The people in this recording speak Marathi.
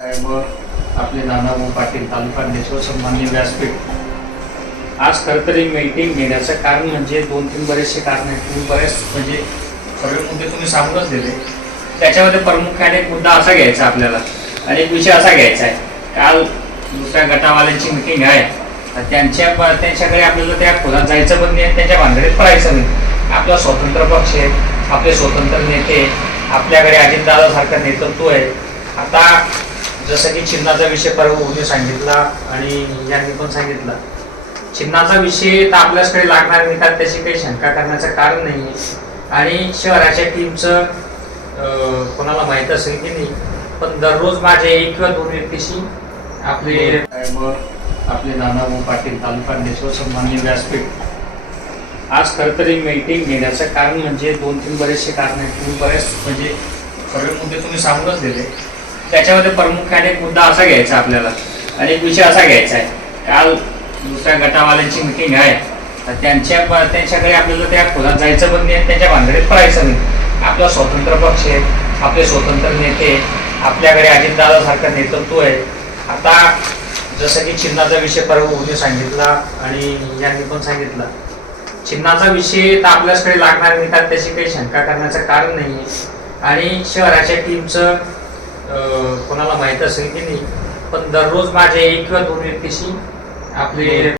व आपले नानाभाऊ पाटील तालुका नेचर सन्मान्य व्यासपीठ. आज खरं तरी ही मीटिंग घेण्याचं कारण म्हणजे दोन तीन बरेचसे कारण आहेत. तुम्ही बरेच म्हणजे सगळे मुद्दे तुम्ही सांगूनच दिले. त्याच्यामध्ये प्रामुख्याने एक मुद्दा असा घ्यायचा आपल्याला आणि एक विषय असा घ्यायचा आहे. काल दुसऱ्या गटावाल्यांची मिटिंग आहे त्यांच्या त्यांच्याकडे आपल्याला त्या खोलात जायचं पण नाही आणि त्यांच्या भानगडीत पडायचं नाही. आपला स्वतंत्र पक्ष आहे आपले स्वतंत्र नेते आहे. आपल्याकडे अजितदादासारखं नेतृत्व आहे. आता जसं की चिन्हाचा विषय परवा उद्या सांगितला आणि यांनी पण सांगितलं. चिन्हाचा विषय तर आपल्याचकडे लागणार नाही का त्याची काही शंका करण्याचं कारण नाही. आणि शहराच्या टीमचं कोणाला माहीत असेल की नाही पण दररोज माझे एक किंवा दोन व्यक्तीशी आपले आपले नानाभाऊ पाटील तालुका नेचर सन्मान्य व्यासपीठ. आज खरं तरी मीटिंग घेण्याचं कारण म्हणजे दोन तीन बरेचसे कारण आहेत. तुम्ही बरेच म्हणजे सगळे मुद्दे तुम्ही सांगूनच दिले. त्याच्यामध्ये प्रामुख्याने एक मुद्दा असा घ्यायचा आपल्याला. आणि एक विषय असा घ्यायचा आहे. काल दुसऱ्या गटावाल्यांची मिटिंग आहे. तर त्यांच्या त्यांच्याकडे आपल्याला त्या खोलात जायचं पण नाही त्यांच्या भानगडीत पडायचं नाही. आपला स्वतंत्र पक्ष आहे. आपले स्वतंत्र नेते आहे. आपल्याकडे अजितदादासारखं नेतृत्व आहे. आता जसं की चिन्हाचा विषय परवा उद्या सांगितला आणि यांनी पण सांगितलं. चिन्हाचा विषय तर आपल्याचकडे लागणार नाही. का त्याची काही शंका करण्याचं कारण नाही आणि शहराच्या टीमचं कोणाला माहीत असेल की नाही पण दररोज माझ्या एक किंवा दोन व्यक्तीशी आपले